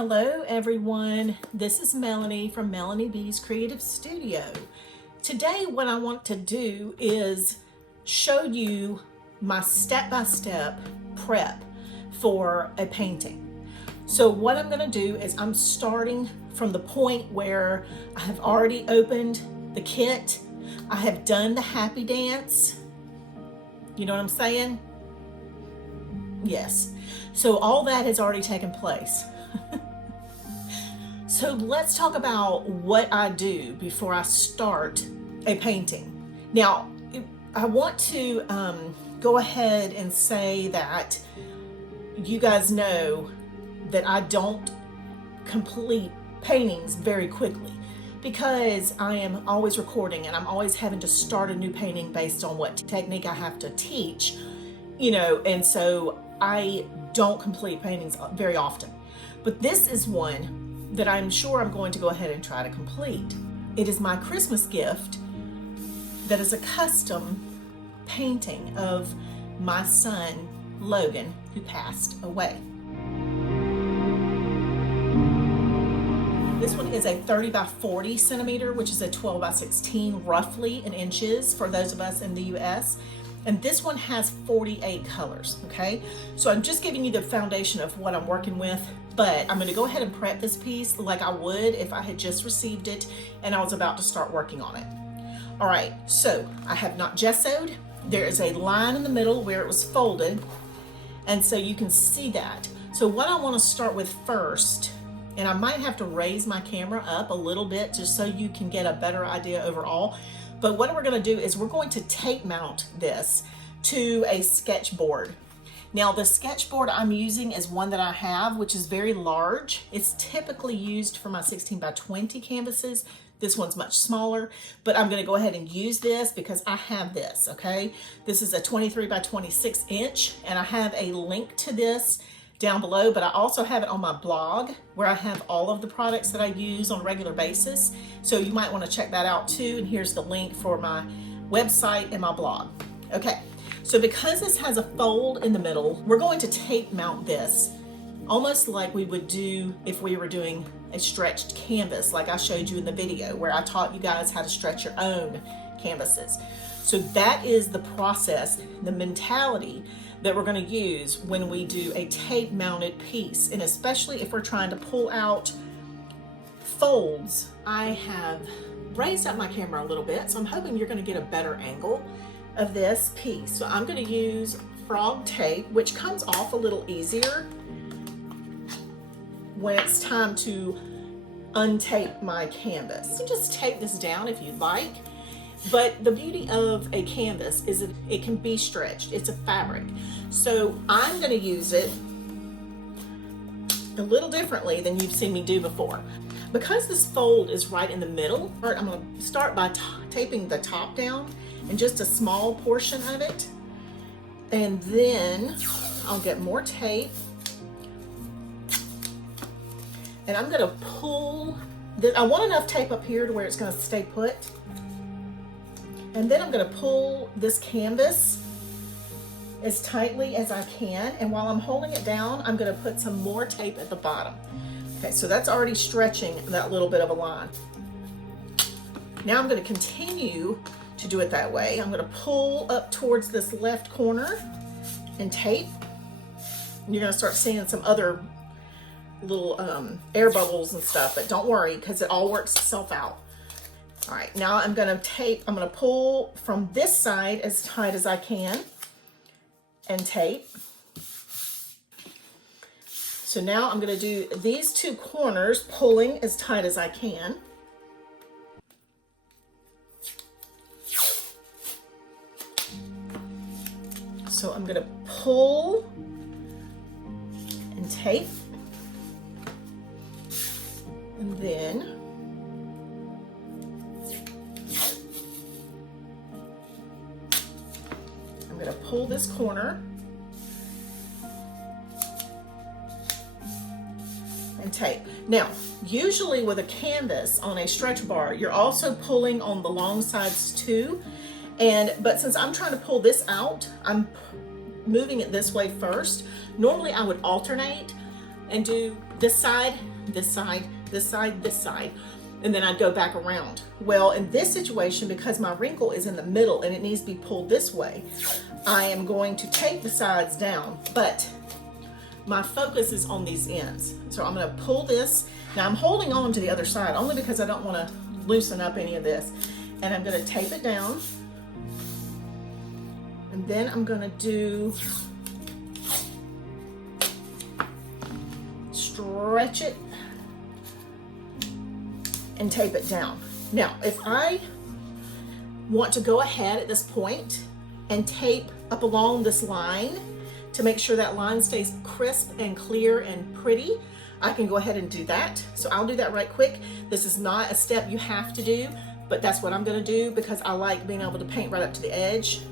Hello everyone, this is Melanie from MELANIE'S Creative Studio. Today what I want to do is show you my step-by-step prep for a painting. So what I'm going to do is I'm starting from the point where I have already opened the kit. I have done the happy dance. You know what I'm saying? Yes. So all that has already taken place. So let's talk about what I do before I start a painting. Now, I want to go ahead and say that you guys know that I don't complete paintings very quickly because I am always recording and I'm always having to start a new painting based on what technique I have to teach, you know, and so I don't complete paintings very often. But this is one that I'm sure I'm going to go ahead and try to complete. It is my Christmas gift that is a custom painting of my son, Logan, who passed away. This one is a 30 by 40 centimeter, which is a 12 by 16 roughly in inches for those of us in the US. And this one has 48 colors, okay? So I'm just giving you the foundation of what I'm working with, but I'm gonna go ahead and prep this piece like I would if I had just received it and I was about to start working on it. All right, so I have not gessoed. There is a line in the middle where it was folded, and so you can see that. So what I wanna start with first, and I might have to raise my camera up a little bit just so you can get a better idea overall, but what we're going to do is we're going to tape mount this to a sketchboard. Now the sketchboard I'm using is one that I have, which is very large. It's typically used for my 16 by 20 canvases. This one's much smaller, but I'm going to go ahead and use this because I have this, okay? This is a 23 by 26 inch, and I have a link to this down below, but I also have it on my blog where I have all of the products that I use on a regular basis. So you might want to check that out too. And here's the link for my website and my blog. Okay, so because this has a fold in the middle, we're going to tape mount this almost like we would do if we were doing a stretched canvas, like I showed you in the video where I taught you guys how to stretch your own canvases. So that is the process, the mentality that we're going to use when we do a tape mounted piece, and especially if we're trying to pull out folds. I have raised up my camera a little bit, so I'm hoping you're going to get a better angle of this piece. So I'm going to use frog tape, which comes off a little easier when it's time to untape my canvas. You can just tape this down if you'd like. But the beauty of a canvas is that it can be stretched. It's a fabric. So I'm going to use it a little differently than you've seen me do before. Because this fold is right in the middle, I'm going to start by taping the top down and just a small portion of it. And then I'll get more tape. And I'm going to pull, I want enough tape up here to where it's going to stay put. And then I'm going to pull this canvas as tightly as I can. And while I'm holding it down, I'm going to put some more tape at the bottom. Okay, so that's already stretching that little bit of a line. Now I'm going to continue to do it that way. I'm going to pull up towards this left corner and tape. And you're going to start seeing some other little air bubbles and stuff, but don't worry because it all works itself out. All right, now I'm going to pull from this side as tight as I can and tape. So now I'm going to do these two corners, pulling as tight as I can. So I'm going to pull and tape. And then I'm going to pull this corner and tape. Now, usually with a canvas on a stretch bar, you're also pulling on the long sides too. But since I'm trying to pull this out, I'm moving it this way first. Normally I would alternate and do this side, this side, this side, this side, and then I'd go back around. Well, in this situation, because my wrinkle is in the middle and it needs to be pulled this way, I am going to tape the sides down, but my focus is on these ends. So I'm gonna pull this. Now I'm holding on to the other side only because I don't wanna loosen up any of this. And I'm gonna tape it down. And then I'm gonna stretch it and tape it down. Now, if I want to go ahead at this point and tape up along this line to make sure that line stays crisp and clear and pretty, I can go ahead and do that. So I'll do that right quick. This is not a step you have to do, but that's what I'm gonna do because I like being able to paint right up to the edge.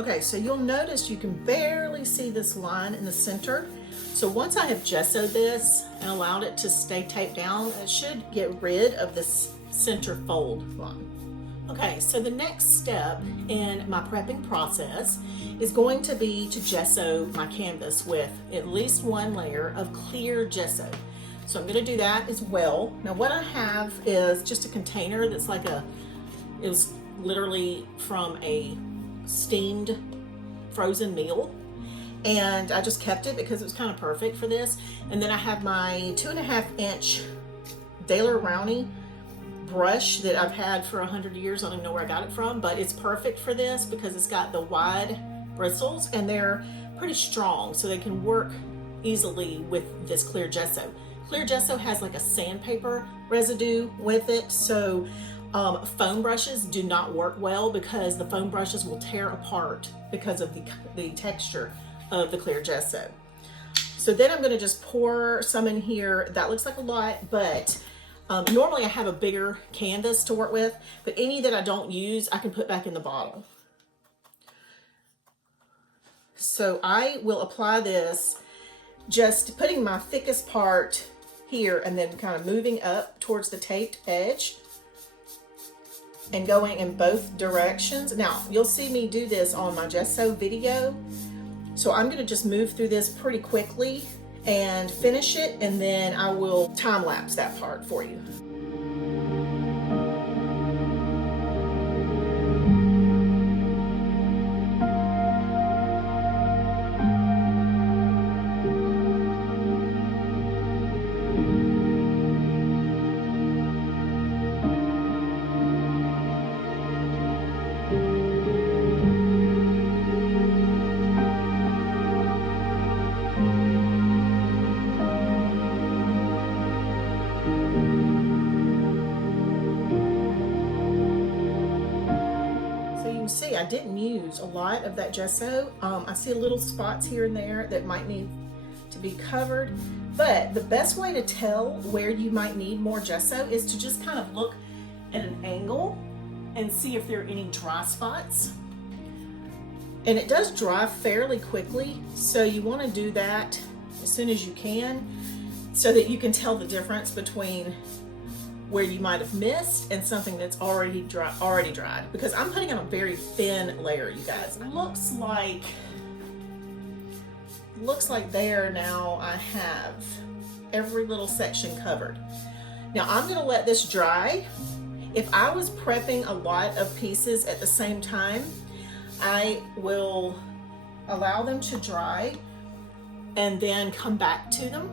Okay, so you'll notice you can barely see this line in the center. So once I have gessoed this and allowed it to stay taped down, it should get rid of this center fold line. Okay, so the next step in my prepping process is going to be to gesso my canvas with at least one layer of clear gesso. So I'm gonna do that as well. Now what I have is just a container that's like it was literally from a steamed frozen meal, and I just kept it because it was kind of perfect for this. And then I have my 2.5 inch Daler Rowney brush that I've had for 100 years. I don't even know where I got it from, but it's perfect for this because it's got the wide bristles and they're pretty strong, so they can work easily with this clear gesso. Clear gesso has like a sandpaper residue with it, so foam brushes do not work well because the foam brushes will tear apart because of the texture of the clear gesso. So then I'm going to just pour some in here. That looks like a lot, but normally I have a bigger canvas to work with, but any that I don't use, I can put back in the bottle. So I will apply this, just putting my thickest part here and then kind of moving up towards the taped edge and going in both directions. Now, you'll see me do this on my gesso video. So I'm gonna just move through this pretty quickly and finish it, and then I will time lapse that part for you. See, I didn't use a lot of that gesso. I see little spots here and there that might need to be covered, but the best way to tell where you might need more gesso is to just kind of look at an angle and see if there are any dry spots. And it does dry fairly quickly, so you want to do that as soon as you can so that you can tell the difference between where you might have missed and something that's already dried, because I'm putting on a very thin layer, you guys. It looks like looks like there now I have every little section covered. Now I'm gonna let this dry. If I was prepping a lot of pieces at the same time, I will allow them to dry and then come back to them.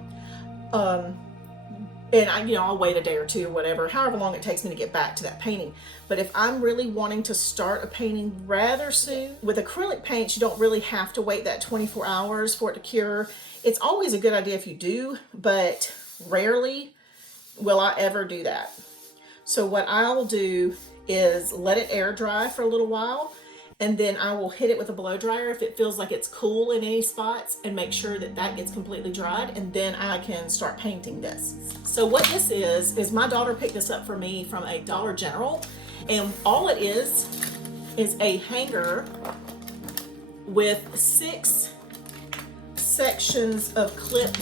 And I'll wait a day or two or whatever, however long it takes me to get back to that painting. But if I'm really wanting to start a painting rather soon, with acrylic paints, you don't really have to wait that 24 hours for it to cure. It's always a good idea if you do, but rarely will I ever do that. So what I'll do is let it air dry for a little while, and then I will hit it with a blow dryer if it feels like it's cool in any spots, and make sure that that gets completely dried, and then I can start painting this. So what this is my daughter picked this up for me from a Dollar General, and all it is a hanger with 6 sections of clip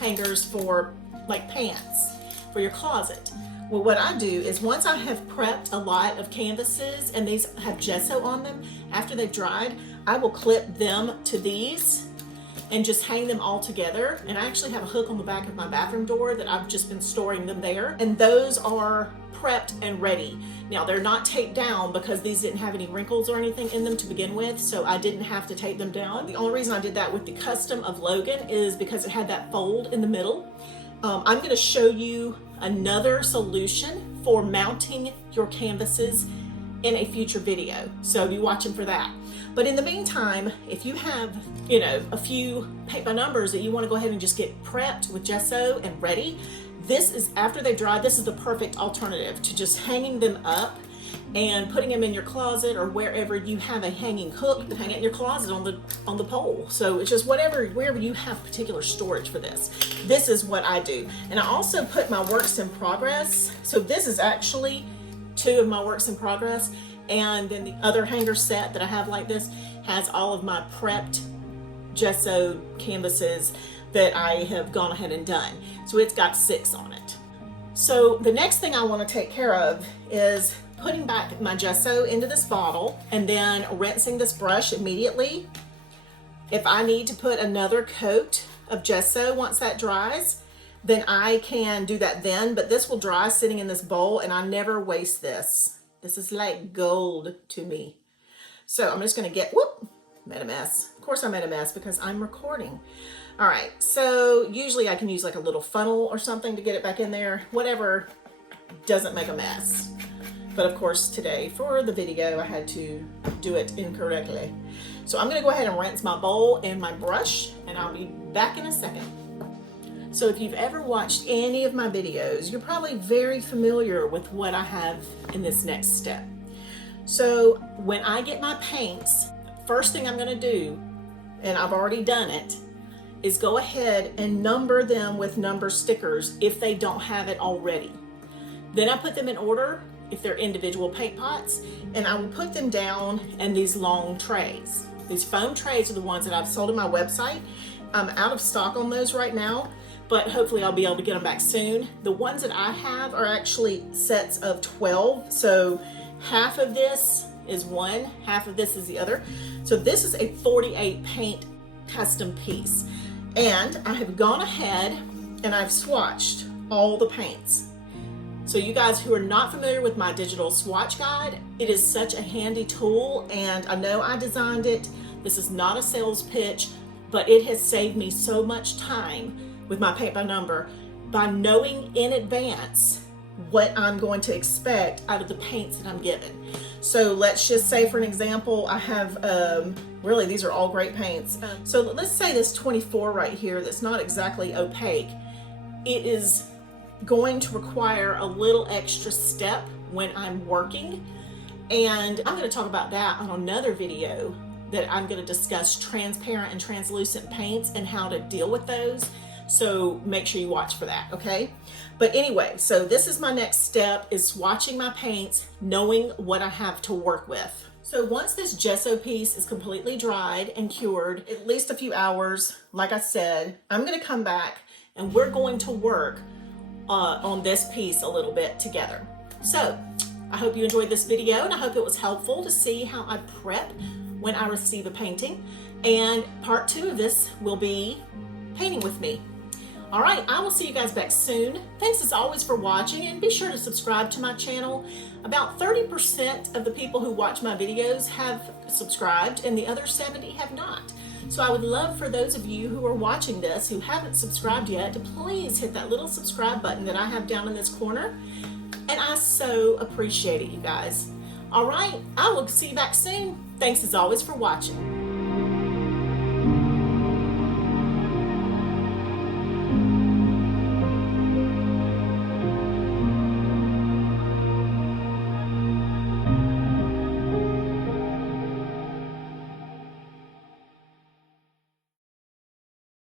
hangers for like pants for your closet. Well, what I do is once I have prepped a lot of canvases and these have gesso on them, after they've dried, I will clip them to these and just hang them all together. And I actually have a hook on the back of my bathroom door that I've just been storing them there. And those are prepped and ready. Now they're not taped down because these didn't have any wrinkles or anything in them to begin with, so I didn't have to tape them down. The only reason I did that with the custom of Logan is because it had that fold in the middle. I'm going to show you another solution for mounting your canvases in a future video, so be watching for that. But in the meantime, if you have a few paint by numbers that you want to go ahead and just get prepped with gesso and ready, this is, after they dry, this is the perfect alternative to just hanging them up and putting them in your closet, or wherever you have a hanging hook, you can hang it in your closet on the pole. So it's just wherever you have particular storage for this. This is what I do. And I also put my works in progress. So this is actually 2 of my works in progress. And then the other hanger set that I have like this has all of my prepped gesso canvases that I have gone ahead and done. So it's got 6 on it. So the next thing I want to take care of is putting back my gesso into this bottle and then rinsing this brush immediately. If I need to put another coat of gesso once that dries, then I can do that then, but this will dry sitting in this bowl and I never waste this. This is like gold to me. So I'm just gonna made a mess. Of course I made a mess because I'm recording. All right, so usually I can use like a little funnel or something to get it back in there, whatever doesn't make a mess. But of course today for the video, I had to do it incorrectly. So I'm gonna go ahead and rinse my bowl and my brush, and I'll be back in a second. So if you've ever watched any of my videos, you're probably very familiar with what I have in this next step. So when I get my paints, first thing I'm gonna do, and I've already done it, is go ahead and number them with number stickers if they don't have it already. Then I put them in order if they're individual paint pots, and I will put them down in these long trays. These foam trays are the ones that I've sold on my website. I'm out of stock on those right now, but hopefully I'll be able to get them back soon. The ones that I have are actually sets of 12, so half of this is one, half of this is the other. So this is a 48 paint custom piece, and I have gone ahead and I've swatched all the paints. So you guys who are not familiar with my digital swatch guide, it is such a handy tool, and I know I designed it. This is not a sales pitch, but it has saved me so much time with my paint by number by knowing in advance what I'm going to expect out of the paints that I'm given. So let's just say, for an example, I have, really these are all great paints. So let's say this 24 right here that's not exactly opaque. It is going to require a little extra step when I'm working, and I'm going to talk about that on another video that I'm going to discuss transparent and translucent paints and how to deal with those. So make sure you watch for that, okay? But anyway, so this is my next step, is swatching my paints, knowing what I have to work with. So once this gesso piece is completely dried and cured, at least a few hours, like I said, I'm going to come back and we're going to work on this piece a little bit together. So I hope you enjoyed this video, and I hope it was helpful to see how I prep when I receive a painting. And part 2 of this will be painting with me. All right, I will see you guys back soon. Thanks as always for watching, and be sure to subscribe to my channel. About 30% of the people who watch my videos have subscribed, and the other 70 have not. So I would love for those of you who are watching this who haven't subscribed yet to please hit that little subscribe button that I have down in this corner. And I so appreciate it, you guys. All right, I will see you back soon. Thanks as always for watching.